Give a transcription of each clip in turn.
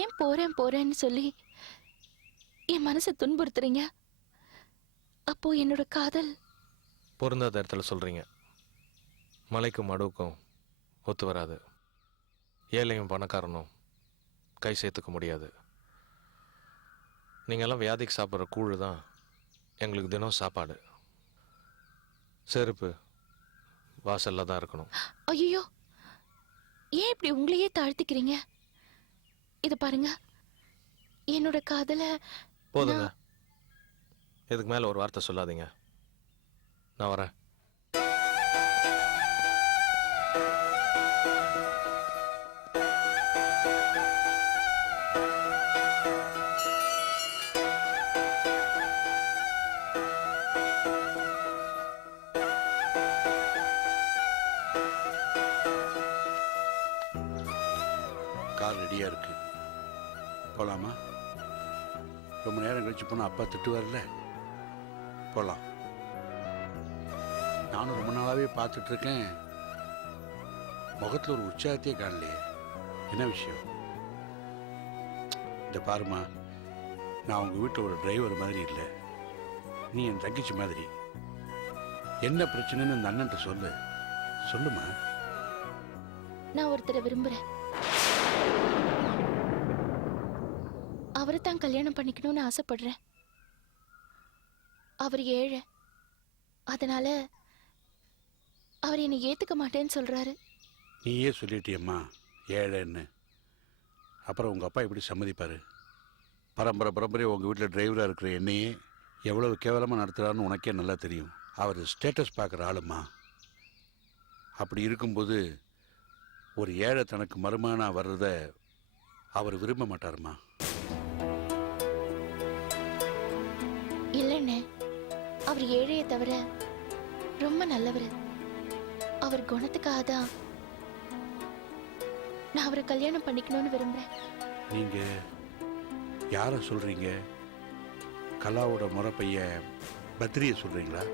ஏன் போறேன் போறேன்னு சொல்லி என் மனசை துன்புறுத்துறீங்க? அப்போ என்னோட காதல் பொருந்தாத இடத்துல சொல்கிறீங்க. மலைக்கும் மடுவுக்கும் ஒத்து வராது. ஏழையும் பணக்காரனும் கை சேர்த்துக்க முடியாது. நீங்கள்லாம் வியாதிக்கு சாப்பிட்ற கூழ் தான் எங்களுக்கு தினம் சாப்பாடு. செருப்பு வாசலில் தான் இருக்கணும். ஐயோ, ஏன் இப்படி உங்களையே தாழ்த்திக்கிறீங்க? இதை பாருங்க, என்னோட காதலை போதுங்க. இதுக்கு மேலே ஒரு வார்த்தை சொல்லாதீங்க. நான் வரேன். கார் ரெடியாக இருக்கு, போகலாமா? ரொம்ப நேரம் கழிச்சு போனால் அப்பா திட்டுவார்ல. போகலாம். நானும் ரொம்ப நாளாகவே பார்த்துட்ருக்கேன், முகத்தில் ஒரு உற்சாகத்தையே காணலையே. என்ன விஷயம்? இந்த பாருமா, நான் உங்கள் வீட்டில் ஒரு டிரைவர் மாதிரி இல்லை, நீ என் தங்கச்சி மாதிரி. என்ன பிரச்சனைன்னு இந்த அண்ணன்ட்ட சொல்லுமா. நான் ஒருத்தரை விரும்புறேன். அவரை தான் கல்யாணம் பண்ணிக்கணும்னு ஆசைப்படுறேன். அவர் ஏழை, அதனால அவர் என்னை ஏத்துக்க மாட்டேன்னு சொல்றாரு. நீயே சொல்லிட்டியம்மா ஏழைன்னு. அப்புறம் உங்கள் அப்பா எப்படி சம்மதிப்பார்? பரம்பரையாக உங்கள் வீட்டில் டிரைவராக இருக்கிற என்னையே எவ்வளவு கேவலமாக நடத்துகிறாருன்னு உனக்கே நல்லா தெரியும். அவர் ஸ்டேட்டஸ் பார்க்குற ஆளுமா. அப்படி இருக்கும்போது ஒரு ஏழை தனக்கு மருமகனாக வர்றத அவர் விரும்ப மாட்டாருமா. இல்லைண்ணே, அவர் ஏழையை தவிர ரொம்ப நல்லவர். அவர் குணத்துக்காக தான் நான் அவரை கல்யாணம் பண்ணிக்கணும்னு விரும்புறேன். நீங்க யாரை சொல்றீங்க? கலாவோட முறை பையன் பத்ரிய சொல்றீங்களா?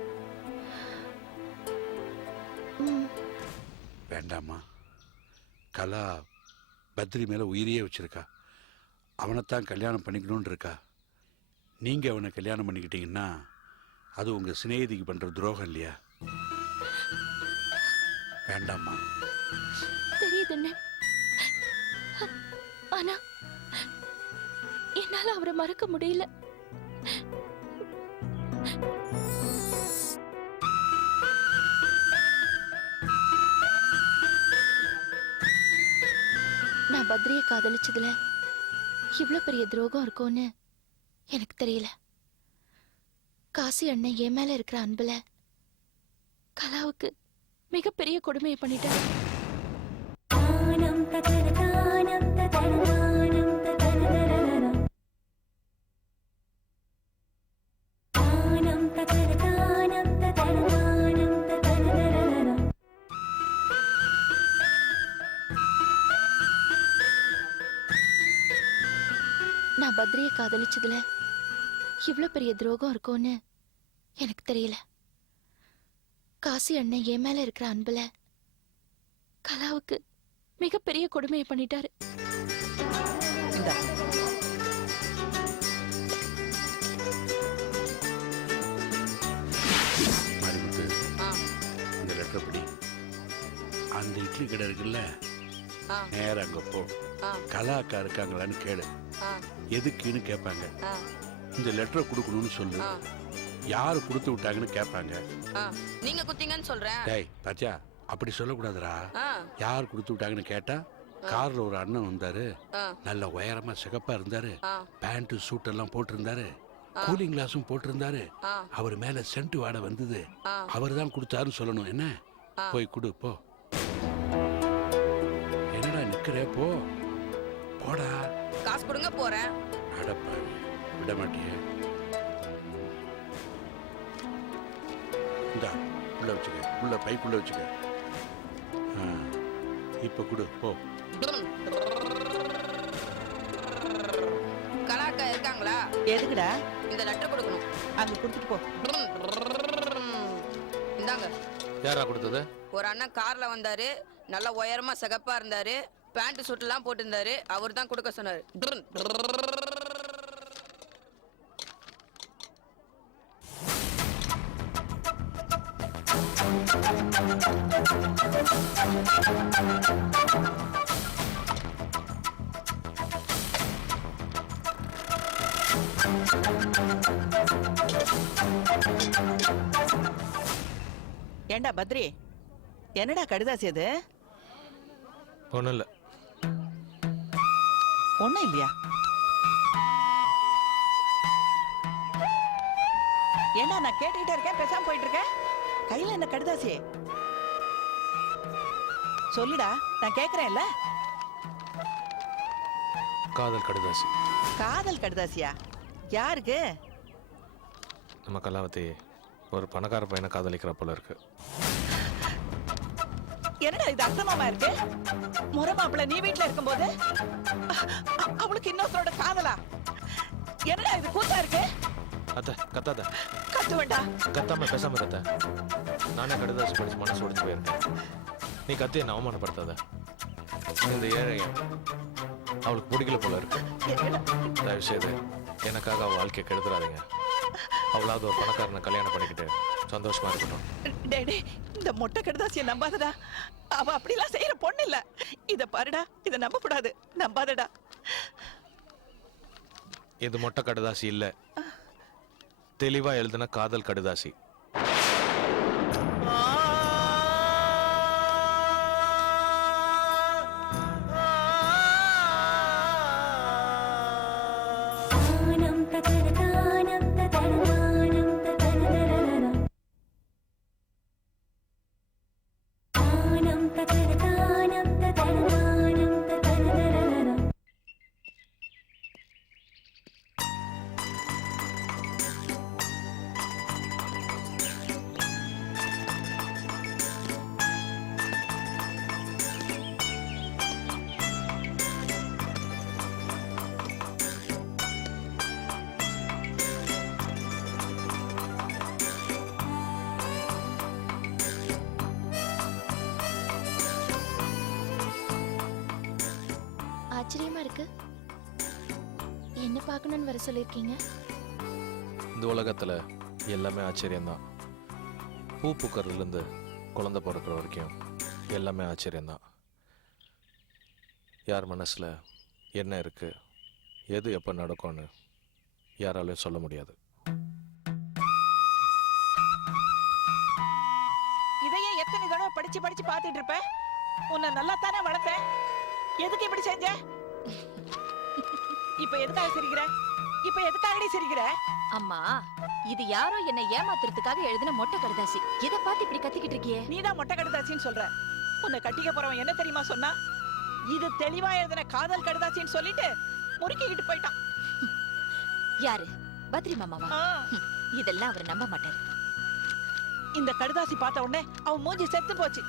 வேண்டாமா, கலா பத்ரி மேல உயிரியே வச்சிருக்கா. அவனைத்தான் கல்யாணம் பண்ணிக்கணும்னு இருக்கா. நீங்க அவனை கல்யாணம் பண்ணிக்கிட்டீங்கன்னா அது உங்க சிநேகிதிக்கு பண்ற துரோகம் இல்லையா? வேண்டாமா. தெரியுதுண்ணே, ஆனா என்னால அவரை மறக்க முடியல. நான் பத்ரியை காதலிச்சதுல இவ்வளவு பெரிய துரோகம் இருக்கும்னு எனக்கு தெரியல. காசி அண்ணன் என் மேல இருக்கிற அன்புல கலாவுக்கு மிகப்பெரிய கொடுமையை பண்ணிட்டாரு. நான் பத்ரியை காதலிச்சதுல இவ்வளவு பெரிய துரோகம் இருக்கும்னு எனக்கு தெரியல. காசி அண்ணன் என் மேல இருக்கிற அன்புல கலாவுக்கு மிகப்பெரிய கொடுமையை பண்ணிட்டாரு. இந்த லெட்டர் படி அந்த இட்லி கடை இருக்குல்ல, நேரம் அங்க போ. கலா அக்கா இருக்காங்களான்னு கேளு. எதுக்குன்னு கேட்பாங்க. இந்த லெட்டரை கொடுக்கணும்னு சொல்லு. யாரு கொடுத்து விட்டாங்கன்னு கேட்பாங்க. நீங்க குத்திங்கன்னு சொல்றேன். டேய் பாத்தியா, அப்படி சொல்லக்கூடாதுடா. யார் கொடுத்து விட்டாங்கன்னு கேட்டா, கார்ல ஒரு அண்ணன் வந்தாரு, நல்ல உயரமா சிகப்பா இருந்தாரு, பேண்ட் சூட் எல்லாம் போட்டு இருந்தாரு, கூலிங் கிளாஸும் போட்டு இருந்தாரு, அவர் மேல சென்ட் வாட வந்தது, அவர் தான் கொடுத்தாருன்னு சொல்லணும். என்ன, போய் கொடு போ. என்னடா நிக்கிற, போ போடா. காசு கொடுங்க, போறேன். அடப்பாவி, விட மாட்டியே. இந்தா உள்ள வச்சுக்க, உள்ள பைக்குள்ள வச்சுக்க. இப்ப கொடு போ. கலாக்கா இருக்காங்களா? எதுக்குடா? இந்த லெட்டர் கொடுக்கணும். அங்க கொடுத்துட்டு போ. இந்தாங்க. யாரா கொடுத்தது? ஒரு அண்ணன் கார்ல வந்தாரு, நல்ல உயரமா சிகப்பா இருந்தாரு, பேண்ட் சுட்டுலாம் போட்டிருந்தாரு, அவர் தான் கொடுக்க சொன்னாரு. ஏண்டா பத்ரி, என்னடா கடிதாசி அது? ஒன்றும் இல்லை. ஒண்ணும் இல்லையா? ஏண்டா நான் கேட்டுக்கிட்டே இருக்கேன், பேசாம போயிட்டு இருக்கேன். கையில என்ன கடிதாசி? சொல்லுடா, நான் கேக்குறேன்ல. காதல் கடிதாசி. காதல் கடிதாசியா? யாருக்கு? நம்ம கலாவதி ஒரு பணக்கார பையனை காதலிக்கிற போல இருக்கு. என்னடா இது அர்த்தமாமா இருக்கு? முறை மாப்பிள்ள நீ வீட்டுல இருக்கும்போது அவளுக்கு இன்னொருத்தரோட காதலா? என்னடா இது கூத்தா இருக்கு? அத்தை கத்தாத. கத்து வேண்டாம். கத்தாம பேசாம கத்த. நானே கடிதாசி படிச்சு மனசு ஒடிச்சு போயிருக்கேன். நீ கத்தி என்ன அவமானப்படுத்தாத. இந்த ஏழைய அவளுக்கு பிடிக்கல போல இருக்கு. தயவு செய்து எனக்காக அவள் வாழ்க்கையை கெடுத்துறாதீங்க. அவளாவது ஒரு பணக்காரனை கல்யாணம் பண்ணிக்கிட்டு சந்தோஷமா இருக்கட்டும். டேடே, இந்த மொட்டை கடிதாசியை நம்பாதடா. அவ அப்படிலாம் செய்யற பொண்ணு இல்ல. இத பாருடா, இத நம்ப கூடாது. நம்பாதடா. இது மொட்டை கடிதாசி இல்ல, தெளிவா எழுதின காதல் கடிதாசி. ஆச்சரியமா இருக்கு. என்ன பார்க்கணும்னு வர சொல்லிருக்கீங்க? இந்த உலகத்துல எல்லாமே ஆச்சரியம்தான். பூ பூக்கறதுல இருந்து குழந்தை பிறக்கிற வரைக்கும் எல்லாமே ஆச்சரியம்தான். யார் மனசுல என்ன இருக்கு, எது எப்ப நடக்கும்னு யாராலையும் சொல்ல முடியாது. இதையே எத்தனை தடவை படிச்சு படிச்சு பாத்துட்டு இருப்ப? உன்னை நல்லா தானே வளர்த்தேன். எதுக்கு இப்படி செஞ்ச? இப்ப எதுக்காக சிரிக்கிற? இப்ப எதுக்காகடி சிரிக்கிற? அம்மா, இது யாரோ என்னை ஏமாத்துறதுக்காக எழுதின மொட்டை கடிதாசி. இத பார்த்து இப்படி கத்திக்கிட்டு இருக்கியே? நீதான் மொட்டை கடிதாசின்னு சொல்ற. உன்னை கட்டிக்க போறவன் என்ன தெரியுமா சொன்னா? இது தெளிவா எழுதின காதல் கடிதாசின்னு சொல்லிட்டு முறுக்கிக்கிட்டு போயிட்டான். யாரு? பத்ரி மாமாவா? ஆ, இதெல்லாம் அவர் நம்ப மாட்டாரு. இந்த கடிதாசி பார்த்த உடனே அவன் மூஞ்சி செத்து போச்சு.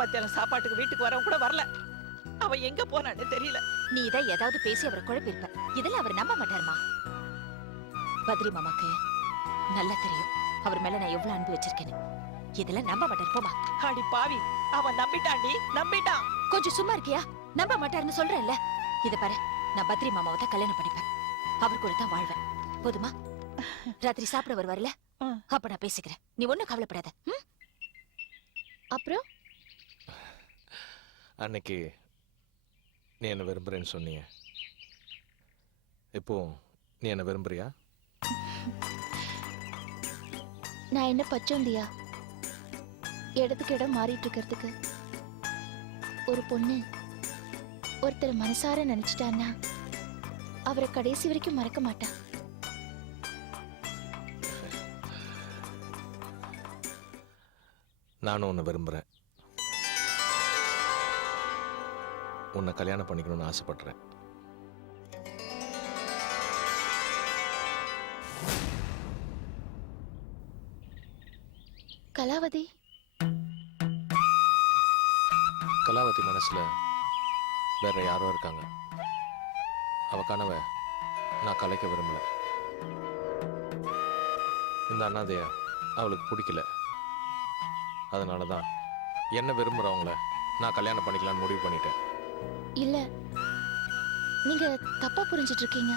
மத்தியானம் சாப்பாட்டுக்கு வீட்டுக்கு வரவன் கூட வரல. அவன் எங்க போனான்னு தெரியல. நீ இதை ஏதாவது பேசி அவரை குழப்பிருப்ப. இதெல்லாம் அவர் நம்ப மாட்டாருமா. பத்ரி மாமாக்கு நல்லா தெரியும் அவர் மேல நான் எவ்வளவு அன்பு வச்சிருக்கேன்னு. இதெல்லாம் நம்ப மாட்டாரு. போமா. அடி பாவி, அவன் நம்பிட்டான்டி, நம்பிட்டான். கொஞ்சம் சும்மா இருக்கியா? நம்ப மாட்டாருன்னு சொல்றேன்ல. இத பாரு, நான் பத்ரி மாமாவை தான் கல்யாணம் பண்ணிப்பேன். அவர் கூட தான் வாழ்வேன். போதுமா? ராத்திரி சாப்பிட வருவார்ல, அப்ப நான் பேசிக்கிறேன். நீ ஒண்ணும் கவலைப்படாத. அப்புறம் அன்னைக்கு நீ என்ன விரும்புறேன்னு சொன்னீங்க. இப்போ நீ என்ன விரும்புறியா? நான் என்ன பச்சோந்தியா? இடத்துக்கு இடம் மாறிட்டு இருக்கிறதுக்கு. ஒரு பொண்ணு ஒருத்தர் மனசார நினைச்சிட்டான்னா அவரை கடைசி வரைக்கும் மறக்க மாட்டா. நானும் உன்னை விரும்புறேன். உன்னை கல்யாணம் பண்ணிக்கணும்னு ஆசைப்படுறேன். கலாவதி கலாவதி மனசுல வேற யாரோ இருக்காங்க. அவ கனவை நான் கலைக்க விரும்பல. இந்த அண்ணாதைய அவளுக்கு பிடிக்கல. அதனாலதான் என்ன விரும்புறவங்கள நான் கல்யாணம் பண்ணிக்கலாம்னு முடிவு பண்ணிட்டேன். இல்ல, நீங்க தப்பா புரிஞ்சிட்டு இருக்கீங்க.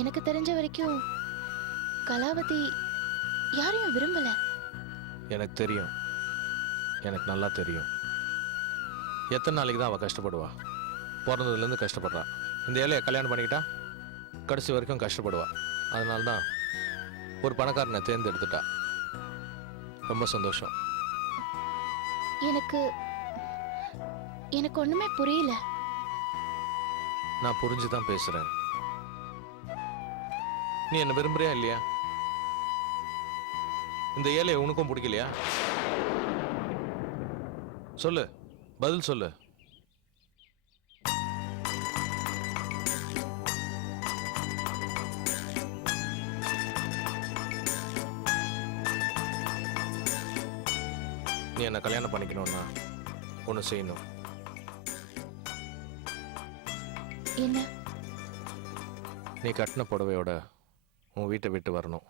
எனக்கு தெரிஞ்ச வரைக்கும் கலாவதி யாரையும் விரும்பல. எனக்கு தெரியும், எனக்கு நல்லா தெரியும். எத்தனை நாளைக்கு தான் அவள் கஷ்டப்படுவா? பிறந்ததுலேருந்து கஷ்டப்படுறா. இந்த ஏழையை கல்யாணம் பண்ணிக்கிட்டா கடைசி வரைக்கும் கஷ்டப்படுவா. அதனால தான் ஒரு பணக்காரனை தேர்ந்தெடுத்துட்டா. ரொம்ப சந்தோஷம். எனக்கு எனக்கு ஒண்ணுமே புரியல. நான் புரிஞ்சு தான் பேசுறேன். நீ என்ன விரும்புறியா இல்லையா? இந்த ஏழையை உனக்கும் பிடிக்கலையா? சொல்லு, பதில் சொல்லு. நீ என்ன கல்யாணம் பண்ணிக்கணும்னா ஒன்று செய்யணும். என்ன? நீ கட்டின புடவையோட உன் வீட்டை விட்டு வரணும்.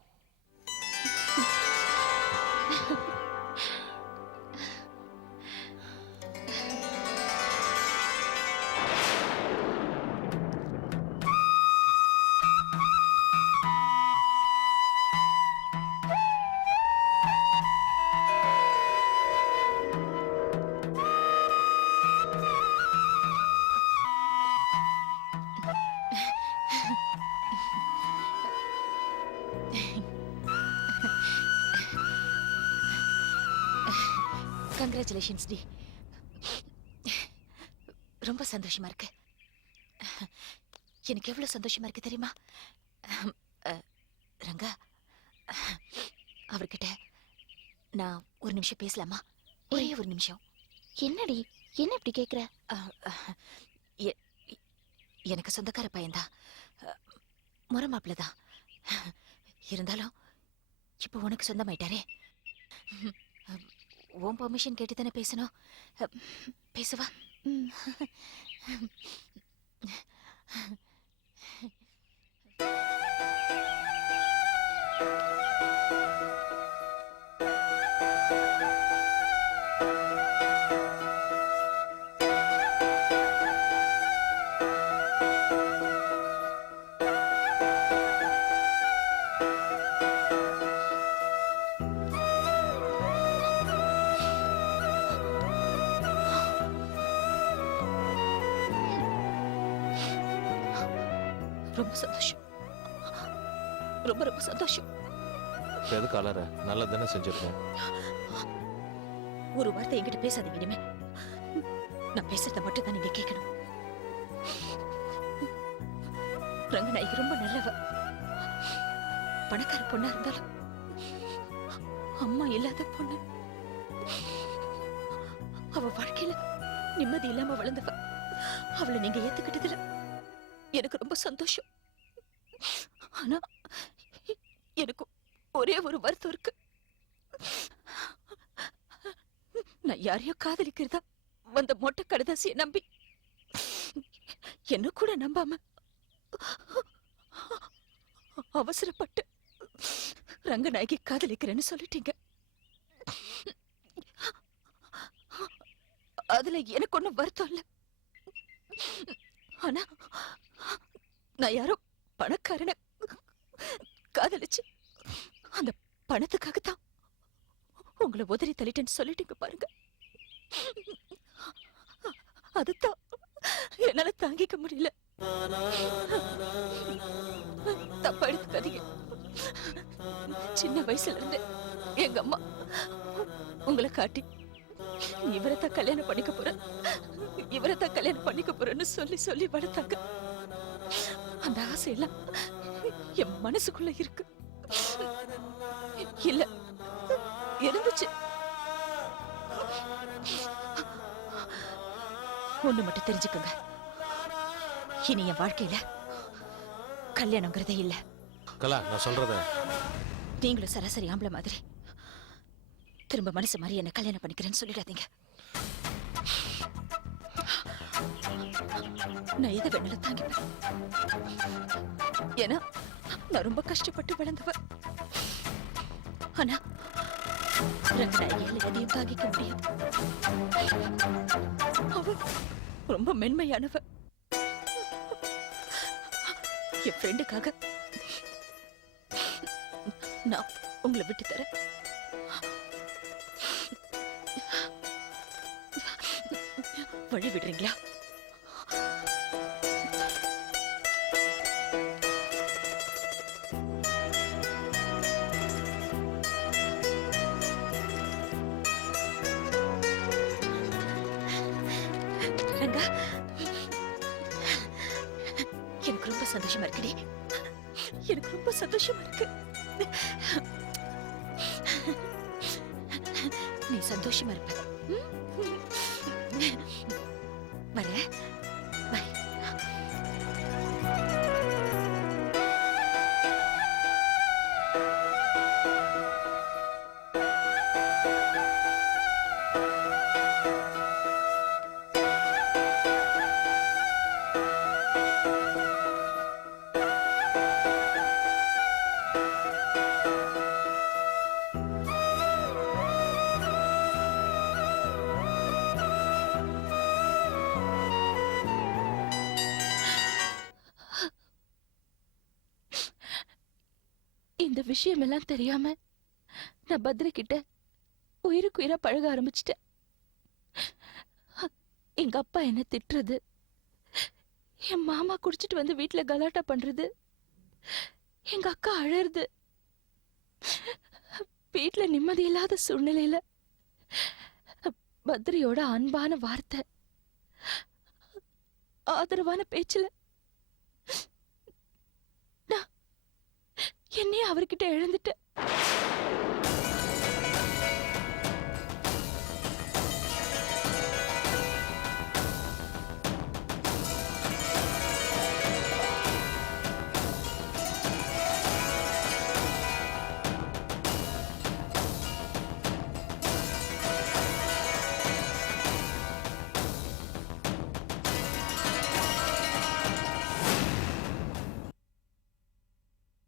கங்க்ராச்சுலேஷன்ஸ் டி. ரொம்ப சந்தோஷமா இருக்கு. எனக்கு எவ்வளவு சந்தோஷமா இருக்கு தெரியுமா? ரங்கா, அவர்கிட்ட நான் ஒரு நிமிஷம் பேசலாமா? ஒரே ஒரு நிமிஷம். என்னடி, என்ன இப்படி கேக்குற? எ- எனக்கு சொந்தக்கார பையன்தான், முறை மாப்பிள்ளதான். இருந்தாலும் இப்போ உனக்கு சொந்தமாயிட்டாரே. உன் பெர்மிஷன் கேட்டு தானே பேசணும். பேசுவா? ம். ரொம்ப சந்தோஷம், ரொம்ப ரொம்ப சந்தோஷம். இப்போ எதுக்கு அலற? நல்லது தானே செஞ்சிருக்கேன். ஒரு வார்த்தை என்கிட்ட பேசாதீங்க இனிமே. நான் பேசுறத மட்டும் தான் நீங்க கேட்கணும். ரங்கநாயகி ரொம்ப நல்லவ. பணக்கார பொண்ணா இருந்தாலும் அம்மா இல்லாத பொண்ணு. அவ வாழ்க்கையில நிம்மதி இல்லாம வளர்ந்தவ. அவளை நீங்க ஏத்துக்கிட்டதுல எனக்கு ரொம்ப சந்தோஷம். ஆனா எனக்கு ஒரே ஒரு வருத்தம் இருக்கு. நான் யாரையோ காதலிக்கிறதா வந்த மொட்டை கடுதாசியை நம்பி என்ன கூட நம்பாம அவசரப்பட்டு ரங்கநாயகி காதலிக்கிறேன்னு சொல்லிட்டீங்க. அதுல எனக்கு ஒண்ணும் வருத்தம் இல்ல. ஆனா நான் யாரோ பணக்காரனை காதலிச்சு அந்த பணத்துக்காகத்தான் உங்களை உதறி தள்ளிட்டேன்னு சொல்லிட்டீங்க பாருங்க. அதுதான் என்னால தாங்கிக்க முடியல. தப்பா எடுத்துக்காதீங்க. சின்ன வயசுல இருந்து எங்க அம்மா உங்களை காட்டி இவரைத்தான் கல்யாணம் பண்ணிக்க போற, இவரைத்தான் கல்யாணம் பண்ணிக்க போறேன்னு சொல்லி சொல்லி வளர்த்தாங்க. அந்த ஆசையெல்லாம் என் மனசுக்குள்ள இருக்கு. இல்ல, இருந்துச்சு. ஒண்ணு மட்டும் தெரிஞ்சுக்கோங்க, இனி என் வாழ்க்கையில கல்யாணங்கிறதே இல்ல. கலா, நான் சொல்றத நீங்களும் சராசரி ஆம்பளை மாதிரி திரும்ப மனசு மாதிரி என்ன கல்யாணம் பண்ணிக்கிறேன்னு சொல்லிடாதீங்க. நான் இதை வேணாலும் தாங்கிப்பேன். ஏன்னா நான் ரொம்ப கஷ்டப்பட்டு வளர்ந்தவ. ஆனா ரங்கநாயகியால எதையும் தாங்கிக்க முடியாது. அவ ரொம்ப மென்மையானவ. என் ஃப்ரெண்டுக்காக நான் உங்களை விட்டு தரேன். வழி விடுறீங்களா? ரங்கா, எனக்கு ரொம்ப சந்தோஷமா இருக்குடி. எனக்கு ரொம்ப சந்தோஷமா இருக்கு. நீ சந்தோஷமா இருப்ப. வரேன். பை. இந்த விஷயமெல்லாம் தெரியாம நான் பத்ரி கிட்ட உயிருக்கு உயிரா பழக ஆரம்பிச்சிட்டேன். எங்க அப்பா என்ன திட்டுறது, என் மாமா குடிச்சிட்டு வந்து வீட்டுல கலாட்டா பண்றது, எங்க அக்கா அழறது, வீட்டுல நிம்மதி இல்லாத சூழ்நிலையில பத்ரியோட அன்பான வார்த்தை, ஆதரவான பேச்சுல என்னையே அவர்கிட்ட இழந்துட்டேன்.